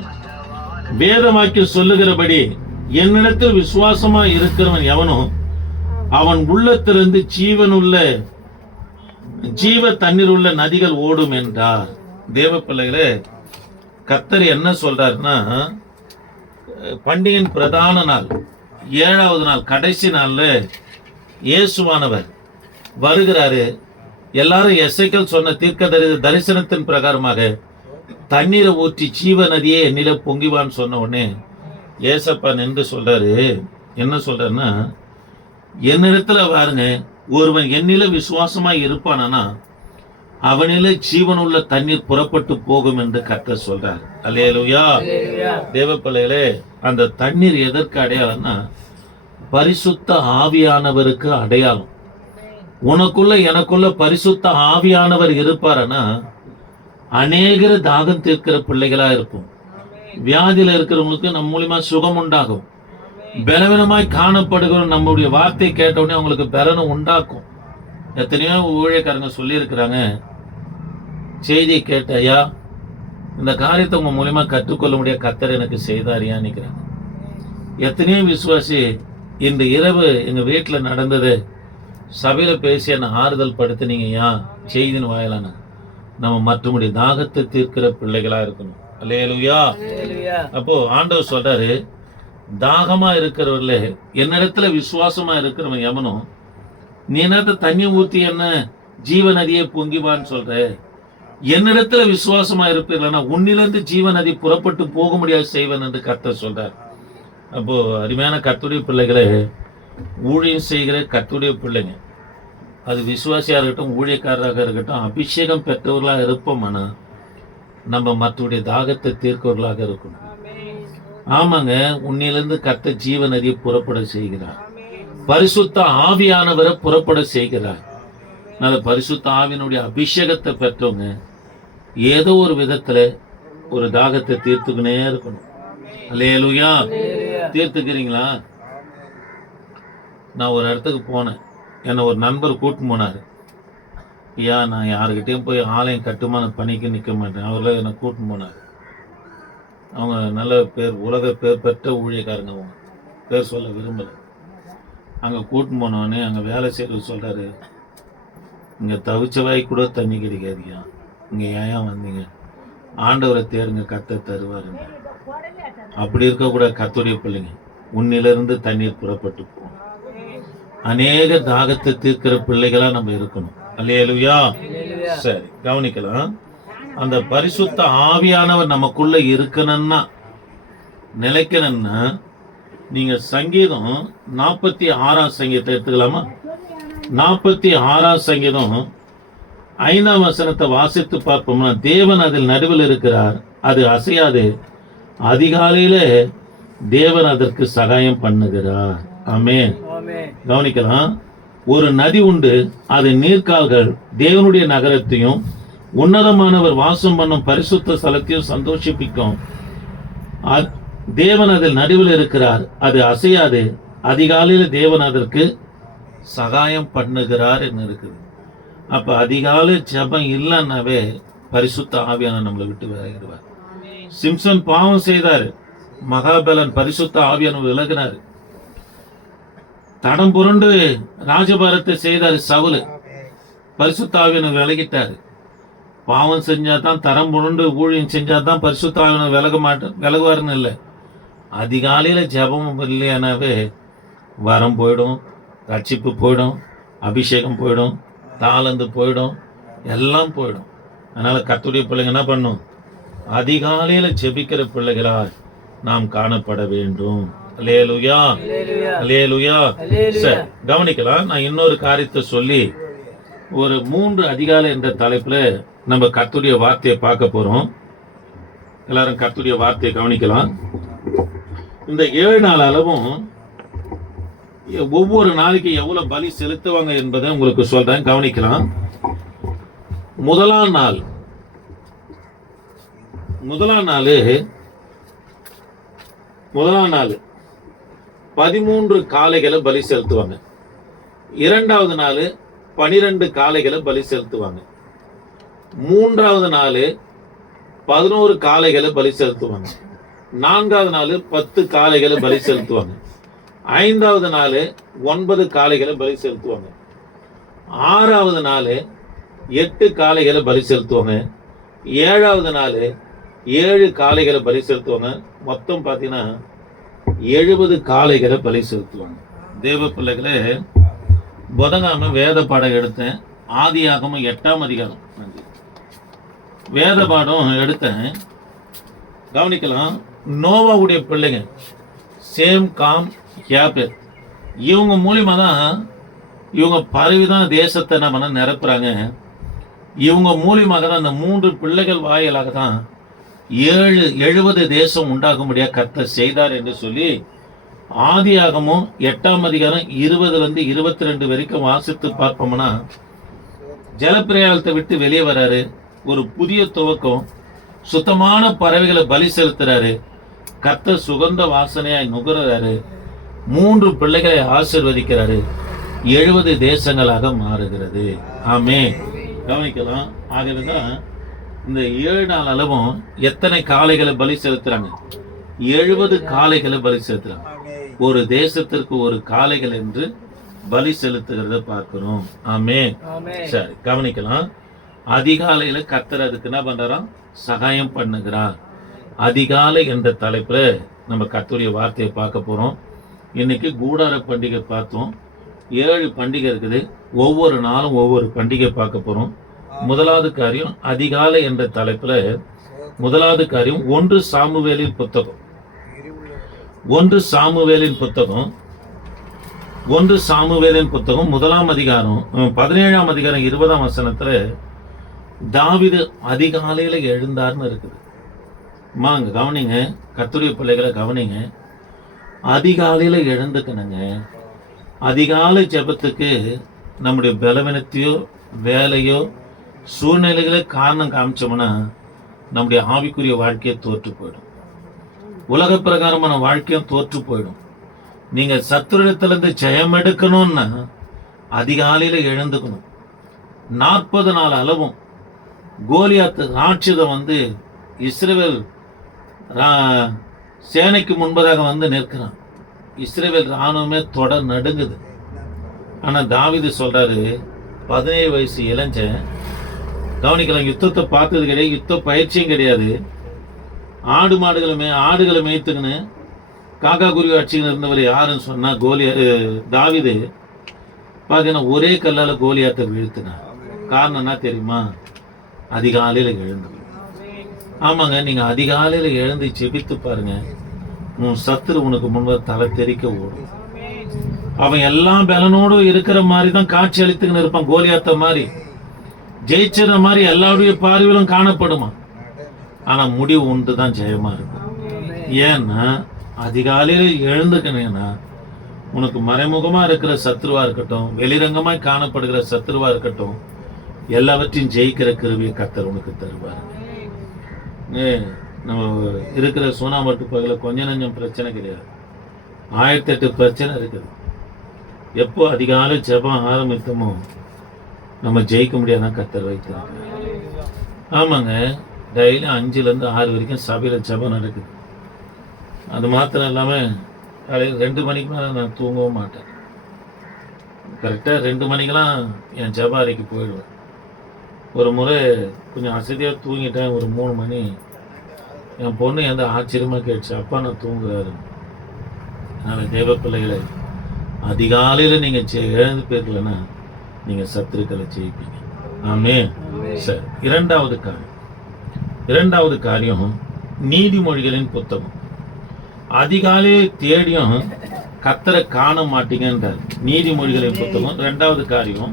வேதவாக்கியம் சொல்லுகிறபடி என்னிடத்தில் விசுவாசமா இருக்கிறவன் எவனோ அவன் உள்ளத்திலிருந்து ஜீவ தண்ணீர் உள்ள நதிகள் ஓடும் என்றார். தேவ பிள்ளைகளே, கர்த்தர் என்ன சொல்றாருன்னா, பண்டிகையின் பிரதான நாள் 7வது நாள், கடைசி நாள்ல இயேசுவானவர் வருகிறாரு. எல்லாரும் எசேக்கியேல் சொன்ன தீர்க்க தரிசனத்தின் பிரகாரமாக தண்ணீரை ஊற்றி ஜீவ நதியே என்னில பொங்கிவான்னு சொன்ன உடனே ஏசப்பா நின்று சொல்றாரு, என்ன சொல்றாருன்னா, என்னிடத்துல பாருங்க, ஒருவன் என்னில விசுவாசமாய் இருப்பானா அவனில ஜீவனுள்ள தண்ணீர் புறப்பட்டு போகும் என்று கர்த்தர் சொல்றார். அல்லேலூயா. தேவ பிள்ளைகளே, அந்த தண்ணீர் எதற்கு அடையாளம்னா பரிசுத்த ஆவியானவருக்கு அடையாளம். உனக்குள்ள எனக்குள்ள பரிசுத்த ஆவியானவர் இருப்பாரனா அநேகர் தாகம் தீர்க்கிற பிள்ளைகளா இருப்போம். வியாதியில இருக்கிறவங்களுக்கு நம்ம மூலியமா சுகம் உண்டாகும். பலவீனமாய் காணப்படுகிற நம்முடைய வார்த்தை கேட்டவுடனே அவங்களுக்கு பலனை உண்டாக்கும். எத்தனையோ ஊழியக்காரங்க சொல்லி இருக்கிறாங்க, செய்தியை கேட்ட ஐயா இந்த காரியத்தை உங்க மூலியமா கற்றுக்கொள்ள முடிய கர்த்தர் எனக்கு செய்தாரியான்னு நினைக்கிறேன். எத்தனையோ விசுவாசி இன்று இரவு எங்க வீட்டுல நடந்தது சபையில பேசி என்ன ஆறுதல் படுத்தினீங்க. ஏன் செய்தின் வாயிலான நம்ம மற்றமுடைய தாகத்தை தீர்க்கிற பிள்ளைகளா இருக்கணும். அல்லேலூயா. அப்போ ஆண்டவர் சொல்றாரு, தாகமா இருக்கிறவர்களே, என்னிடத்துல விசுவாசமா இருக்கிறவன் எவனும், நீ என்னத்த தண்ணி ஊத்தி என்ன ஜீவ நதியை பொங்கிவான்னு சொல்ற, என்னிடத்துல விசுவாசமா இருப்பீர்களா உன்னிலிருந்து ஜீவ நதி புறப்பட்டு போக முடியாது செய்வன் என்று கர்த்தர் சொல்றார். அப்போ அருமையான கர்த்தருடைய பிள்ளைகளே, ஊழியம் செய்கிற கர்த்தருடைய பிள்ளைங்க, அது விசுவாசியா இருக்கட்டும், ஊழியக்காரராக இருக்கட்டும், அபிஷேகம் பெற்றவர்களாக இருப்போம்னா நம்ம மற்றவருடைய தாகத்தை தீர்க்கவர்களாக இருக்கணும். ஆமாங்க, உன்னிலிருந்து கர்த்தர் ஜீவ நதியை புறப்பட செய்கிறார். பரிசுத்த ஆவியானவரை புறப்பட செய்கிறார். நல்ல பரிசுத்த ஆவியினுடைய அபிஷேகத்தை பெற்றவங்க ஏதோ ஒரு விதத்துல ஒரு தாகத்தை தீர்த்துக்கினே இருக்கணும். அல்லேலூயா. தீர்த்துக்கிறீங்களா? நான் ஒரு இடத்துக்கு போனேன், என்னை ஒரு நண்பர் கூட்டின்னு போனார். ஐயா, நான் யாருக்கிட்டையும் போய் ஆலயம் கட்டுமான பணிக்கு நிற்க மாட்டேன். அவர்கள என்னை கூட்டின்னு போனார். அவங்க நல்ல பேர், உலக பேர் பெற்ற ஊழியக்காரங்க. அவங்க பேர் சொல்ல விரும்பலை. அங்கே கூட்டின்னு போனோடனே அங்கே வேலை செய்கிறது சொல்கிறாரு, இங்கே தவிச்ச வாய் கூட தண்ணி கிடைக்காதுயா, இங்கே ஏன் வந்தீங்க, ஆண்டவரை தேருங்க, கர்த்தர் தருவாருங்க. அப்படி இருக்கக்கூட கர்த்தருடைய பிள்ளைங்க, உன்னிலிருந்து தண்ணீர் புறப்பட்டு போகும். அநேக தாகத்தை தீர்க்கிற பிள்ளைகளா நம்ம இருக்கணும். அல்லேலூயா. சரி, கவனிக்கலாம். அந்த பரிசுத்த ஆவியானவர் நமக்குள்ள இருக்கணும்னா, நிலைக்கணும்னா, நீங்க சங்கீதம் 46ஆம் சங்கீதத்தை எடுத்துக்கலாமா? 46ஆம் சங்கீதம் 5ஆம் வசனத்தை வாசித்து பார்ப்போம்னா, தேவன் அதில் நடுவில் இருக்கிறார், அது அசையாது, அதிகாலையில தேவன் அதற்கு சகாயம் பண்ணுகிறார். ஆமென். கவனிக்கலாம். ஒரு நதி உண்டு, அது நீர்க்கால்கள் தேவனுடைய நகரத்தையும் உன்னதமானவர் வாசம் பண்ணும் பரிசுத்த ஸ்தலத்தையும் சந்தோஷிப்பிக்கும். தேவன் அதில் நடுவில் இருக்கிறார், அது அசையாது, அதிகாலையில் தேவன் அதற்கு சகாயம் பண்ணுகிறார் என்று இருக்குது. அப்ப அதிகாலை ஜெபம் இல்லைன்னாவே பரிசுத்த ஆவியான நம்மளை விட்டு விலகிடுவார். சிம்சன் பாவம் செய்தார், மகாபலன் பரிசுத்த ஆவியான விலகினார். தடம் புரண்டு ராஜபாரத்தை செய்தார் சவுல், பரிசுத்த ஆவியான விலகிட்டாரு. பாவம் செஞ்சாதான், தரம் புரண்டு ஊழியம் செஞ்சாதான் பரிசுத்த ஆவியான விலகுவாருன்னு இல்லை. அதிகாலையில ஜெபம் இல்லையானாவே வரம் போயிடும், ரட்சிப்பு போயிடும், அபிஷேகம் போயிடும், தாளந்து போயிடும், எல்லாம் போயிடும். அதனால கர்த்தருடைய பிள்ளைங்க என்ன பண்ணும்? அதிகாலையில ஜெபிக்கிற பிள்ளைகளா நாம் காணப்பட வேண்டும். அல்லேலூயா. அல்லேலூயா. சரி, கவனிக்கலாம். நான் இன்னொரு காரியத்தை சொல்லி ஒரு 3 அதிகாலை என்ற தலைப்புல நம்ம கர்த்தருடைய வார்த்தையை பார்க்க போறோம். எல்லாரும் கர்த்தருடைய வார்த்தையை கவனிக்கலாம். இந்த 7 நாள் அளவும் ஒவ்வொரு நாளைக்கு எவ்வளவு பலி செலுத்துவாங்க என்பதை உங்களுக்கு சொல்றேன், கவனிக்கலாம். முதலாம் நாள் 13 காளைகளை பலி செலுத்துவாங்க. 2வது நாள் 12 காளைகளை பலி செலுத்துவாங்க. 3வது நாள் 11 காளைகளை பலி செலுத்துவாங்க. 4வது நாள் 10 காளைகளை பலி செலுத்துவாங்க. 5வது நாள் 9 காளைகளை பலி செலுத்துவாங்க. 6வது நாள் 8 காளைகளை பலி செலுத்துவாங்க. 7வது நாள் 7 காளைகளை பலி செலுத்துவாங்க. மொத்தம் பார்த்தீங்கன்னா 70 காளைகளை பலி செலுத்துவாங்க. தேவ பிள்ளைகளே, புதன்கிழமை வேத பாடம் எடுத்தேன். ஆதியாகமம் 8ஆம் அதிகாரம் வேத பாடம் எடுத்தேன். கவனிக்கலாம். நோவாவுடைய பிள்ளைங்க சேம், காம், யாபேத், இவங்க மூலியமா தான் இவங்க பரவிதான் தேசத்தை நம்ம நிரப்புறாங்க. இவங்க மூலியமாக தான் அந்த 3 பிள்ளைகள் வாயிலாக தான் 70 தேசம் உண்டாகும்படியா கர்த்தர் செய்தார் என்று சொல்லி ஆதியாகமம் 8ஆம் அதிகாரம் 20லிருந்து 22 வரைக்கும் வாசித்து பார்ப்போம்னா, ஜலப்பிரயாணத்தை விட்டு வெளியே வராரு, ஒரு புதிய துவக்கம், சுத்தமான பறவைகளை பலி செலுத்துறாரு, கர்த்தர் சுகந்த வாசனையாய் நுகர்றாரு, 3 பிள்ளைகளை ஆசீர்வதிக்கிறாரு, 70 தேசங்களாக மாறுகிறது. ஆமே. கவனிக்கலாம். ஆகவேதான் இந்த 7 நாள் அளவும் எத்தனை காளைகளை பலி செலுத்துறாங்க? 70 காளைகளை பலி செலுத்துறாங்க. ஒரு தேசத்திற்கு ஒரு காளைகள் என்று பலி செலுத்துகிறத பார்க்கிறோம். ஆமென். சரி, கவனிக்கலாம். அதிகாலையில கர்த்தர் அதுக்கு என்ன பண்றாராம்? சகாயம் பண்ணுகிறார். அதிகாலை என்ற தலைப்புல நம்ம கர்த்தருடைய வார்த்தையை பார்க்க போறோம். இன்னைக்கு கூடார பண்டிகை பார்த்தோம். 7 பண்டிகை இருக்குது. ஒவ்வொரு நாளும் ஒவ்வொரு பண்டிகை பார்க்க போறோம். முதலாவது காரியம் அதிகாலை என்ற தலைப்புல முதலாவது காரியம் 1 சாமுவேலின் புத்தகம். 1 சாமுவேலின் புத்தகம் 1 சாமுவேலின் புத்தகம் 1ஆம் அதிகாரம் 17ஆம் அதிகாரம் 20ஆம் வசனத்துல தாவீது அதிகாலையில எழுந்தார்னு இருக்குது. அங்க கவனிங்க, கர்த்தருடைய பிள்ளைகளை கவனிங்க. அதிகாலையில எழுந்துக்கணுங்க. அதிகாலை ஜெபத்துக்கு நம்முடைய பலவீனத்தையோ வேலையோ சூழ்நிலைகளை காரணம் காமிச்சோம்னா நம்முடைய ஆவிக்குரிய வாழ்க்கையை தோற்று போயிடும். உலக பிரகாரமான வாழ்க்கையும் தோற்று போயிடும். நீங்க சத்துருடத்திலிருந்து ஜெயம் எடுக்கணும்னா அதிகாலையில எழுந்துக்கணும். 40 நாள் அளவும் கோலியாத்து ராட்சதம் வந்து இஸ்ரவேல் சேனைக்கு முன்பதாக வந்து நிற்கிறான். இஸ்ரவேல் ராணுவமே தொடர் நடுங்குது. ஆனா தாவீது சொல்றாரு, 17 வயசு இளைஞன், கவனிக்கலாம், யுத்தத்தை பார்த்தது கிடையாது, யுத்த பயிற்சியும் கிடையாது. ஆடுகளை மேய்த்துக்கின்னு காக்கா குருவி அடிச்சுக்கின்னு இருந்தவர் யாருன்னு சொன்னா தாவீது பார்த்தீங்கன்னா ஒரே கல்லால கோலியாத்தை வீழ்த்தினார். காரணம் என்ன தெரியுமா? அதிகாலையில எழுந்து. ஆமாங்க, நீங்க அதிகாலையில எழுந்து செபித்து பாருங்க, உன் சத்துரு உனக்கு முன்பு தலை தெறிக்க ஓடும். அவன் எல்லாம் பலனோடு இருக்கிற மாதிரி தான் காட்சி அளித்துக்கின்னு இருப்பான். கோலியாத்த மாதிரி ஜெயிச்சிற மாதிரி எல்லாருடைய பார்வையிலும் காணப்படுமா. ஆனா முடிவு ஒன்று தான் ஜெயமா இருக்கும். ஏன்னா அதிகாலையில எழுந்துக்கணும்னா உனக்கு மறைமுகமா இருக்கிற சத்ருவா இருக்கட்டும், வெளிரங்கமாய் காணப்படுகிற சத்ருவா இருக்கட்டும், எல்லாவற்றையும் ஜெயிக்கிற கிருபையை கர்த்தர் உனக்கு தருவார். நம்ம இருக்கிற சூனாமட்டு பகுதியில் கொஞ்சம் நஞ்சம் பிரச்சனை கிடையாது. 1008 பிரச்சனை இருக்குது. எப்போ அதிகாலை ஜெபம் ஆரம்பித்தோமோ நம்ம ஜெயிக்க முடியாதான் கர்த்தர் வைத்தார். ஆமாங்க, டெய்லி 5லேருந்து 6 வரைக்கும் சபையில் ஜெபம் நடக்குது. அது மாத்திரம் இல்லாமல் காலையில் 2 மணிக்கு மேலே நான் தூங்கவும் மாட்டேன். கரெக்டாக 2 மணிக்கெலாம் என் ஜெப அறைக்கு போயிடுவேன். ஒரு முறை கொஞ்சம் அசதியாக தூங்கிட்டேன். ஒரு 3 மணி என் பொண்ணு எந்த ஆச்சரியமாக கேட்டுச்சு, அப்பா நான் தூங்குறாரு. அதனால் தேவ பிள்ளைகளை அதிகாலையில் நீங்கள் எழுந்து போயிருக்கலன்னா நீங்கள் சத்துருக்களை ஜெயிப்பீங்க. ஆமே. சரி, இரண்டாவது காரியம் நீதிமொழிகளின் புத்தகம். அதிகாலையை தேடியும் கர்த்தரை காண மாட்டீங்கன்றார். நீதிமொழிகளின் புத்தகம் 2வது காரியம்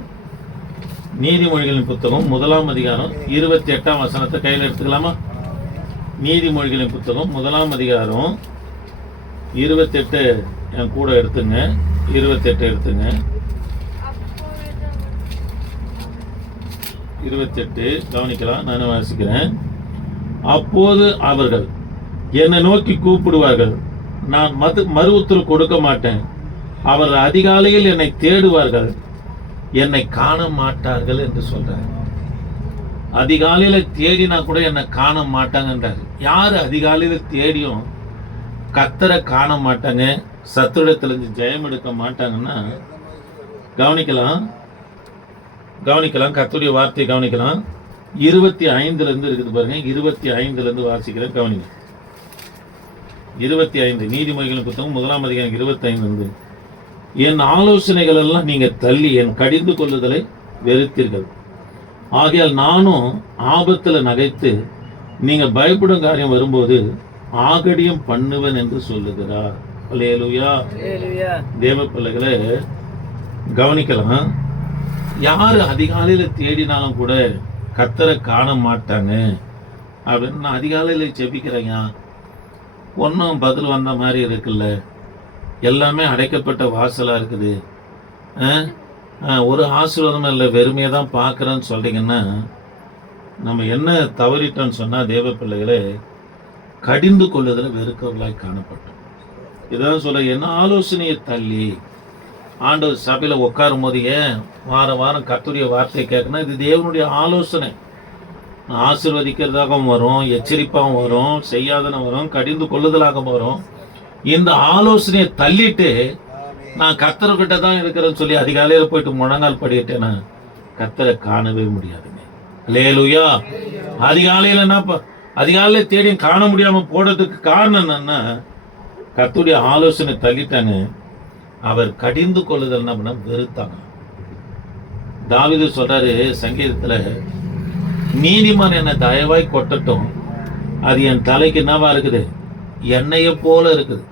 நீதிமொழிகளின் புத்தகம் 1ஆம் அதிகாரம் 28ஆம் வசனத்தை கையில் எடுத்துக்கலாமா? நீதிமொழிகளின் புத்தகம் 1ஆம் அதிகாரம் 28 என் கூட எடுத்துங்க. 28 எடுத்துங்க. 28 கவனிக்கலாம், நான் வாசிக்கிறேன். அப்போது அவர்கள் என்னை நோக்கி கூப்பிடுவார்கள், நான் மறு உத்தரவு கொடுக்க மாட்டேன். அவர்கள் அதிகாலையில் என்னை தேடுவார்கள், என்னை காண மாட்டார்கள் என்று சொல்றார். அதிகாலையில தேடினா கூட என்னை காண மாட்டாங்கன்றார். யாரு அதிகாலையில தேடியும் கர்த்தரை காண மாட்டாங்க, சத்துருடத்திலிருந்து ஜெயம் எடுக்க மாட்டாங்கன்னா கவனிக்கலாம். கர்த்தருடைய வார்த்தையை கவனிக்கலாம். 25 இருக்குது பாருங்க. 25 வாசிக்கிறேன், கவனிங்க. 25 நீதிமொழிகளின் புத்தகம் 1ஆம் அதிகாரம் 25. என் ஆலோசனைகள் எல்லாம் நீங்க தள்ளி என் கடிந்து கொள்ளுதலை வெறுத்தீர்கள். ஆகையால் நானும் ஆபத்துல நகைத்து நீங்க பயப்படும் காரியம் வரும்போது ஆகடியம் பண்ணுவேன் என்று சொல்லுகிறார். அல்லேலூயா. தேவ பிள்ளைகளை கவனிக்கலாம். யாரு அதிகாலையில தேடினாலும் கூட கர்த்தரை காண மாட்டாங்க அப்படின்னு நான் அதிகாலையில ஜெபிக்கிறேங்க. ஒன்றும் பதில் வந்த மாதிரி இருக்குல்ல, எல்லாமே அடைக்கப்பட்ட வாசலா இருக்குது, ஒரு ஆசீர்வாதமும் இல்லை, வெறுமையை தான் பார்க்குறேன்னு சொல்றீங்கன்னா நம்ம என்ன தவறிட்டோன்னு சொன்னால் தேவ பிள்ளைகளே கடிந்து கொள்ளுதல வெறுக்கவர்களாய் காணப்பட்டோம். இதான் சொல்ல, என்ன ஆலோசனையை தள்ளி ஆண்டவர் சபையில் உட்காரும் போது ஏன் வாரம் கர்த்தருடைய வார்த்தையை கேட்கணும்? இது தேவனுடைய ஆலோசனை. ஆசீர்வதிக்கிறதாகவும் வரும், எச்சரிப்பாகவும் வரும், செய்யாதன வரும், கடிந்து கொள்ளுதலாகவும் வரும். இந்த ஆலோசனையை தள்ளிட்டு நான் கர்த்தர்கிட்ட தான் இருக்கிறேன்னு சொல்லி அதிகாலையில் போயிட்டு முழங்கால் படிட்டேன்னா கர்த்தரை காணவே முடியாதுங்க. அல்லேலூயா. அதிகாலையில தேடி காண முடியாம போடுறதுக்கு காரணம் என்னன்னா கர்த்தருடைய ஆலோசனை தள்ளிட்டாங்க. அவர் கடிந்து கொள்ளுதல் என்ன பண்ண வெறுத்தாங்க. தாவீது சொல்றாரு சங்கீதத்துல, நீதிமான் என்னை தயவாய் கொட்டட்டும், அது என் தலைக்கு என்னவா இருக்குது, எண்ணெயை போல இருக்குது.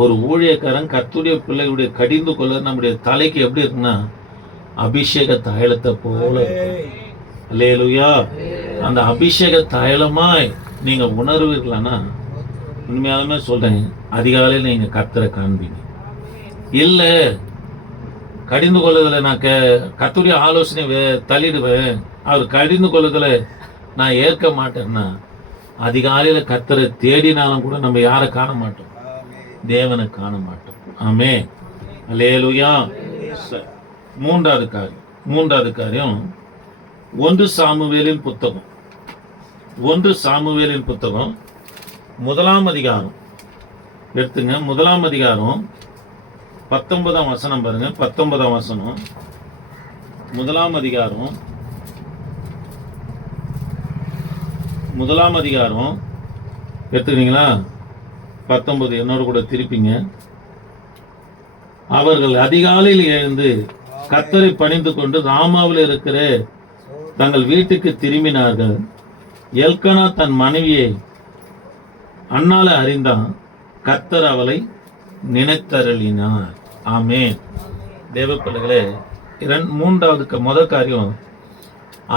ஒரு ஊழியக்காரன் கர்த்தருடைய பிள்ளைகளுடைய கடிந்து கொள்ள நம்முடைய தலைக்கு எப்படி இருக்குன்னா அபிஷேக தைலத்தை போல இருக்கும். அல்லேலூயா. அந்த அபிஷேக தைலமாய் நீங்க உணர்வீர்களானா உண்மையாலுமே சொல்றேன், அதிகாலையில் நீங்க கர்த்தரை காண்பீங்க. இல்ல கடிந்து கொள்ளுதல நான் கர்த்தருடைய ஆலோசனை தள்ளிடுவேன், அவர் கடிந்து கொள்ளுதல நான் ஏற்க மாட்டேன்னா அதிகாலையில கர்த்தரை தேடினாலும் கூட நம்ம யாரை காண மாட்டோம், தேவனை காண மாட்டோம். ஆமே. அல்லேலூயா. மூன்றாவது காரியம் 1 சாமுவேலின் புத்தகம் 1 அதிகாரம் எடுத்துங்க. 1 19 வசனம் பாருங்க. 19 வசனம் 1 அதிகாரம் 1 எடுத்துக்கிறீங்களா? 19 என்னோட கூட திருப்பிங்க. அவர்கள் அதிகாலையில் எழுந்து கர்த்தரை பணிந்து கொண்டு ராமாவில் இருக்கிற தங்கள் வீட்டுக்கு திரும்பினார்கள். எல்கனா தன் மனைவியை அண்ணால அறிந்தான், கர்த்தர் அவளை நினைத்தருளினார். ஆமென். தேவ பிள்ளைகளே, முதல் காரியம்,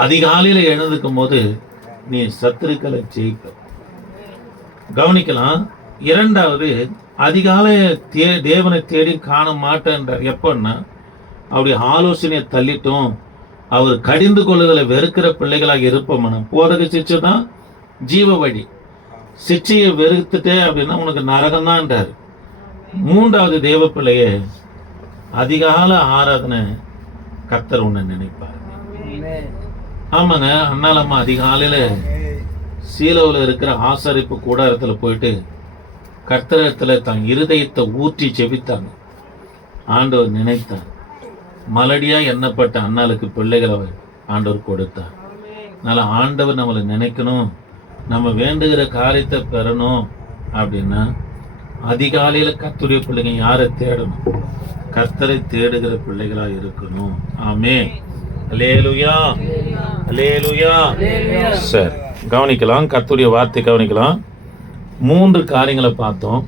அதிகாலையில் எழுந்துக்கும் போது நீ சத்துருக்களை ஜெயிக்க கவனிக்கலாம். 2வது, அதிகாலை தேவனை தேடி காண மாட்டேன்றார். எப்பன்னா அவருடைய ஆலோசனையை தள்ளிட்டோம், அவர் கடிந்து கொள்ளுதலை வெறுக்கிற பிள்ளைகளாக இருப்போம்னா போதக சிச்சை தான் ஜீவ வழி. சிச்சையை வெறுத்துட்டே அப்படின்னா உனக்கு நரகம் தான்ன்றார். 3வது தேவ பிள்ளையே, அதிகால ஆராதனை கர்த்தர் உன்னை நினைப்பார். ஆமாங்க. அண்ணாலம்மா அதிகாலையில சீலோவில் இருக்கிற ஆசரிப்பு கூடாரத்தில் போயிட்டு கர்த்தரத்துல தன் இருதயத்தை ஊற்றி செபித்தாங்க. ஆண்டவர் நினைத்தார். மலடியா எண்ணப்பட்ட அண்ணாளுக்கு பிள்ளைகளை ஆண்டவர் கொடுத்தார். அதனால ஆண்டவர் நம்மளை நினைக்கணும், நம்ம வேண்டுகிற காரியத்தை பெறணும் அப்படின்னா அதிகாலையில கர்த்தருடைய பிள்ளைங்க யாரை தேடணும், கர்த்தரை தேடுகிற பிள்ளைகளா இருக்கணும். ஆமென். அல்லேலூயா. அல்லேலூயா. சரி, கவனிக்கலாம். கர்த்தருடைய வார்த்தை கவனிக்கலாம். 3 காரியங்களை பார்த்தோம்.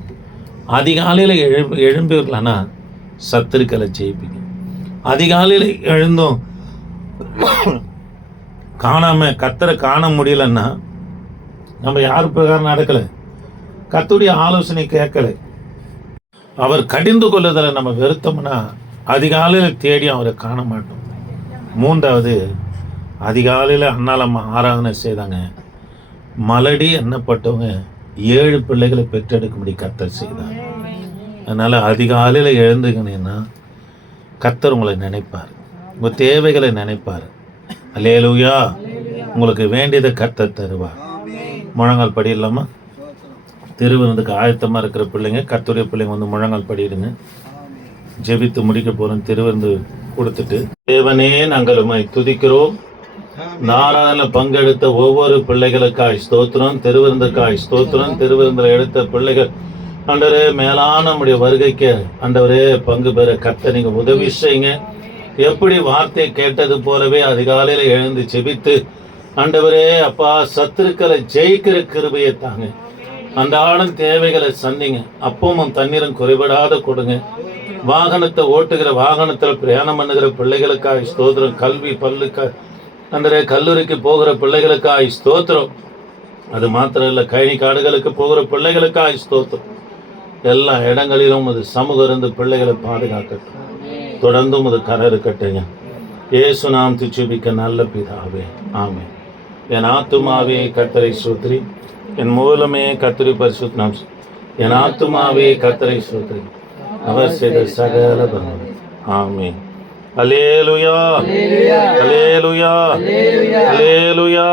அதிகாலையில் எழும்பீர்களானா சத்துருக்களை ஜெயிப்பீங்க. அதிகாலையில் எழுந்தோம் காணாம கர்த்தரை காண முடியலன்னா நம்ம யார் பிரகாரம் நடக்கலை, கர்த்தருடைய ஆலோசனை கேட்கலை, அவர் கடிந்து கொள்ளுதலை நம்ம வெறுத்தோம்னா அதிகாலையில் தேடி அவரை காண மாட்டோம். 3வது, அதிகாலையில் அண்ணாலம்மா ஆராதனை செய்தாங்க. மலடி எண்ணப்பட்டவங்க 7 பிள்ளைகளை பெற்றெடுக்கும்படி கர்த்தர் செய்தார். அதனால் அதிகாலையில் எழுந்துக்கினீங்கன்னா கர்த்தர் உங்களை நினைப்பார், உங்கள் தேவைகளை நினைப்பார். அல்லேலூயா. உங்களுக்கு வேண்டியதை கர்த்தர் தருவார். முழங்கால் படியில்லாமா? திருவிருந்துக்கு ஆயத்தமாக இருக்கிற பிள்ளைங்க, கர்த்தருடைய பிள்ளைங்க வந்து முழங்கால் படிடுங்க. ஜெபித்து முடிக்க போகிறோம். திருவிருந்து கொடுத்துட்டு, தேவனே நாங்கள் உம்மை துதிக்கிறோம். நாராயண பங்கெடுத்த ஒவ்வொரு பிள்ளைகளுக்காய் ஸ்தோத்திரம், திருவிருந்துக்காய் ஸ்தோத்திரம். திருவிருந்தில் எடுத்த பிள்ளைகள் ஆண்டவரே, மேலான நம்முடைய வருகைக்கு ஆண்டவரே பங்கு பெற கர்த்தர் நீங்க உதவி செய்யுங்க. எப்படி வார்த்தை கேட்டது போலவே அதிகாலையில் எழுந்து செபித்து ஆண்டவரே அப்பா சத்துருக்களை ஜெயிக்கிற கிருபையை தாங்க. அன்றாடம் தேவைகளை சந்திங்க. அப்பமும் தண்ணீரும் குறைபடாத கொடுங்க. வாகனத்தை ஓட்டுகிற வாகனத்தில் பிரயாணம் பண்ணுகிற பிள்ளைகளுக்காய் ஸ்தோத்திரம். கல்வி அந்த கல்லூரிக்கு போகிற பிள்ளைகளுக்காய் ஸ்தோத்திரம். அது மாத்திரம் இல்லை, கழனி காடுகளுக்கு போகிற பிள்ளைகளுக்காய் ஸ்தோத்திரம். எல்லா இடங்களிலும் அது சமூகம் இருந்து பிள்ளைகளை பாதுகாக்கட்டும். தொடர்ந்தும் அது கரை இருக்கட்டுங்க. இயேசு நாம் துச்சுபிக்க நல்ல பிதாவே, ஆமென். என் ஆத்துமாவே கர்த்தரை ஸ்தோத்திரி, என் மூலமே கர்த்தரை பரிசுத்தம். என் ஆத்துமாவே கர்த்தரை ஸ்தோத்திரி, அவர் செய்த சகல பலனும். ஆமென். அல்லேலூயா அல்லேலூயா அல்லேலூயா